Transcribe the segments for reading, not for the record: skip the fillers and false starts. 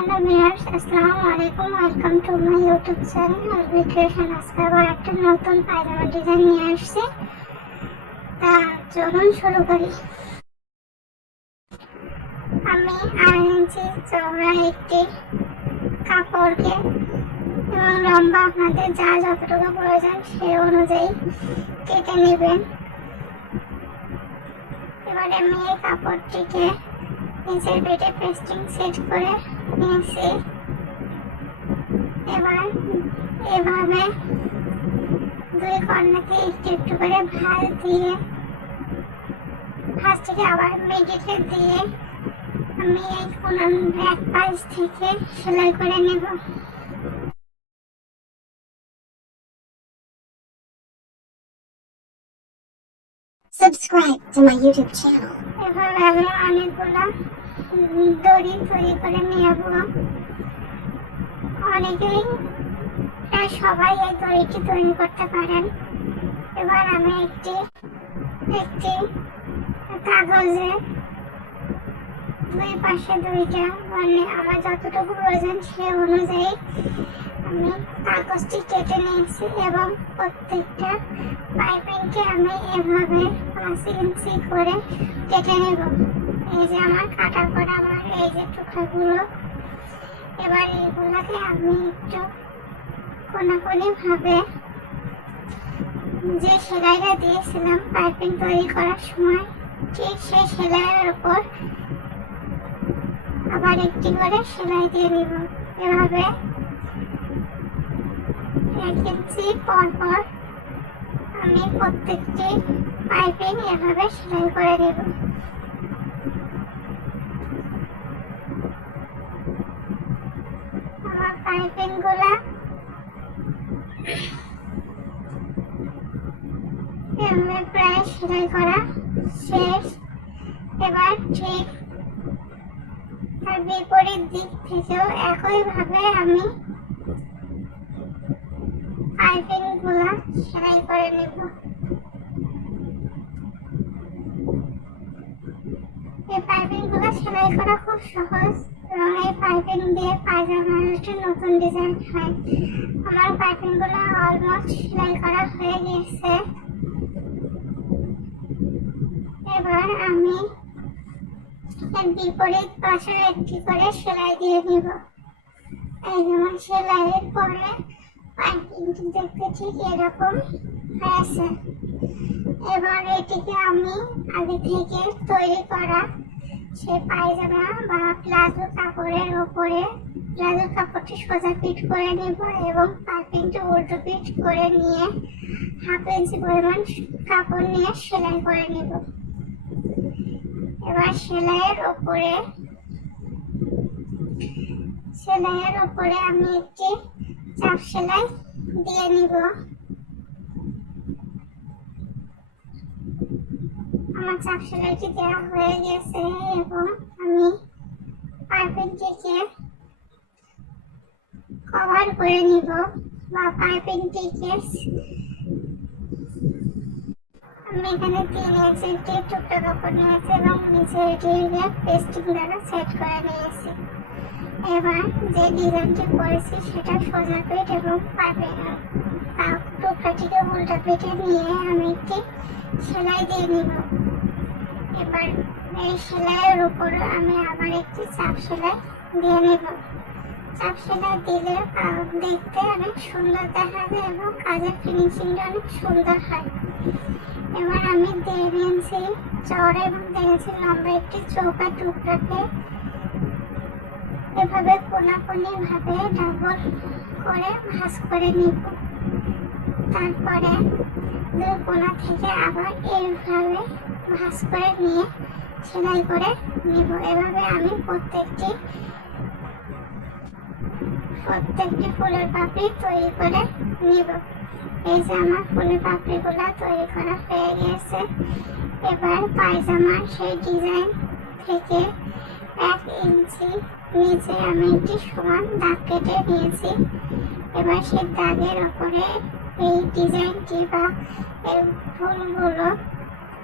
Hello viewers, আসসালামু আলাইকুম। Welcome to my YouTube channel আরবি ক্রিয়েশন। আজকে আবার একটা নতুন পায়জামা ডিজাইন নিয়ে আসছি। তা চলুন শুরু করি। আমি 2.5 ইঞ্চি চওড়া একটি কাপড়কে এবং লম্বা আপনাদের যা যতটুকু প্রয়োজন সেই অনুযায়ী কেটে নেবেন। এবারে আমি এই কাপড়টিকে নিচের পেটে পেস্টিং সেট করে নিয়েছি। এবার এভাবে দুই কর্নারকে একটু একটু করে ভাঁজ দিয়ে ভাঁজটিকে আবার মিডিলে দিয়ে আমি এই কোনার এক পাশ থেকে সেলাই করে নেব। Subscribe to my YouTube channel. এভাবে আমি অনেকগুলো দড়ি তৈরি করে নেব। অনেকেই প্রায় সবাই এই দড়িটি তৈরি করতে পারেন। এবার আমি একটি কাগজে দুই পাশে দুইটা মানে আমার যতটুকু প্রয়োজন সে অনুযায়ী আমি কাগজটি কেটে নিয়েছি এবং প্রত্যেকটা পাইপিংকে আমি এভাবে 5 ইঞ্চি করে কেটে নেব। এই যে আমার কাটার পর আমার এই যে টুকরাগুলো, এবার এইগুলোকে আমি একটু কোনাকুনি ভাবে যে সেলাইটা দিয়েছিলাম পাইপিং তৈরি করার সময় ঠিক সেই সেলাইয়ের উপর আবার একটি করে সেলাই দিয়ে নিব। এভাবে 1 ইঞ্চি পর পর আমি প্রত্যেকটি পাইপিং এভাবে সেলাই করে নেব। আমার পাইপিং গুলা প্রায় সেলাই করা শেষ। এবার ঠিক তার বিপরীত দিক থেকেও একইভাবে আমি পাইপিং গুলা সেলাই করে নেব। এই পাইপিং গুলা সেলাই করা খুব সহজ এবং এই পাইপিং দিয়ে পায়জামার একটা নতুন ডিজাইন হয়। আমার পাইপিং গুলা অলমোস্ট সেলাই করা হয়ে গেছে। এবার আমি এর বিপরীত পাশে একটি করে সেলাই দিয়ে নিব। এই যেমন সেলাইয়ের পরে পাইপিংটি দেখতে ঠিক এরকম হয়েছে। এবার এটিকে আমি আগে থেকে তৈরি করা সে পায়জামা বা প্লাজো কাপড়ের উপরে প্লাজো কাপড়টি সোজা পিট করে নেব এবং পাইপিংটি উল্টো পিট করে নিয়ে 1/2 ইঞ্চি পরিমাণ কাপড় নিয়ে সেলাই করে নেব। এবার সেলাইয়ের উপরে আমি একটি চাপ সেলাই দিয়ে নিব। আমার চাপ সেলাইটি দেওয়া হয়ে গেছে এবং আমি পাইপিংটিকে কভার করে নিব বা পাইপিংটিকে আমি এখানে 3 ইঞ্চি একটি টুকরো কাপড় নিয়েছি এবং নিচে এটিকে পেস্টিং দ্বারা সেট করে নিয়েছি। এবার যে ডিজাইনটি করেছি সেটা সোজা পিঠ এবং টুকরাটিকে উল্টা পিঠে নিয়ে আমি একটি সেলাই দিয়ে নিব। এবার এই সেলাইয়ের উপর আমি আবার একটি চাপ সেলাই দিয়ে নেব। চাপ সেলাই দিলে দেখতে অনেক সুন্দর দেখা যায় এবং কাজের ফিনিশিংটা অনেক সুন্দর হয়। এবার আমি 1.5 ইঞ্চি চওড়া এবং 1.5 ইঞ্চি লম্বা একটি চৌকা টুকরাকে এভাবে কোনাকুনি ভাবে ডাবল করে ভাঁজ করে নিব। তারপরে দুই কোনা থেকে আবার এইভাবে ভাঁজ করে নিয়ে সেলাই করে নিব। এভাবে আমি প্রত্যেকটি ফুলের পাপড়ি তৈরি করে নিব। এই যে আমার ফুলের পাপড়িগুলো তৈরি করা হয়ে গেছে। এবার পায়জামার সেই ডিজাইন থেকে 1 ইঞ্চি নিচে আমি একটি সমান দাগ কেটে নিয়েছি। এবার সেই দাগের উপরে এই ডিজাইনটি বা এই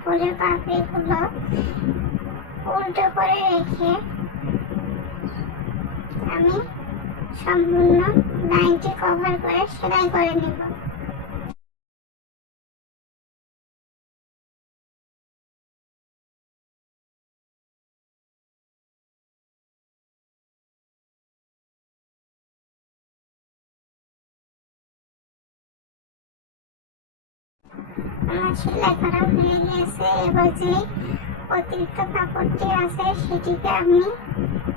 ফুলের পাপড়িগুলো উল্টো করে রেখে আমি সম্পূর্ণ লাইনটি কভার করে সেলাই করে নেব। আমার সেলাই করা হয়ে গেছে। এবার যে অতিরিক্ত কাপড়টি আছে সেটিকে আমি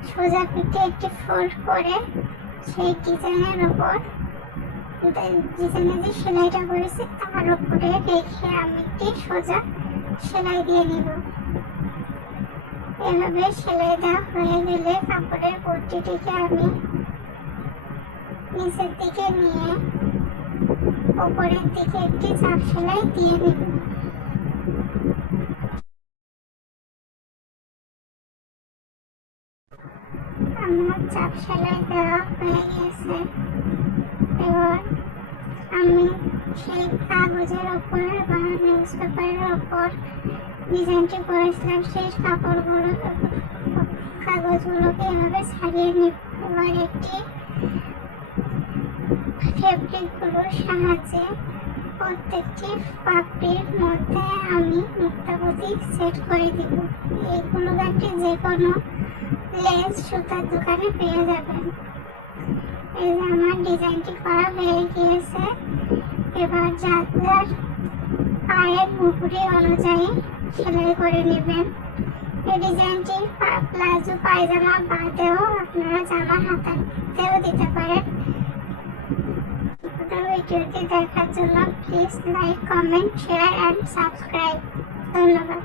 সোজা পিঠে একটি ফোল্ড করে সেই ডিজাইনের উপর, ডিজাইনে যে সেলাইটা করেছি তার উপরে রেখে আমি একটি সোজা সেলাই দিয়ে নিব। এভাবে সেলাই দেওয়া হয়ে গেলে কাপড়ের পট্টিটিকে আমি নিচের দিকে নিয়ে উপরের দিকে একটি চাপ সেলাই দিয়ে নিব। আমার চাপ সেলাই দেওয়া হয়ে গেছে। এবার আমি সেই কাগজের ওপর বা নিউজ পেপারের ওপর ডিজাইনটি করেছিলাম সেই কাগজগুলোকে এভাবে ছাড়িয়ে নিব। এবার একটি ফেব্রিকগুলোর সাহায্যে প্রত্যেকটি পাপড়ির মধ্যে আমি মুক্তা প্রতীক সেট করে দিব। এই গ্লুগানটি যে কোনো লেস সুতার দোকানে পেয়ে যাবেন। এই যে আমার ডিজাইনটি করা হয়ে গিয়েছে। এবার যার পায়ের মুহুরি অনুযায়ী সেলাই করে নেবেন। এই ডিজাইনটি প্লাজো পায়জামা বাদেও আপনারা জামার হাতাতেও দিতে পারেন। ভিডিওটি দেখার জন্য please like, comment, share and subscribe. ধন্যবাদ।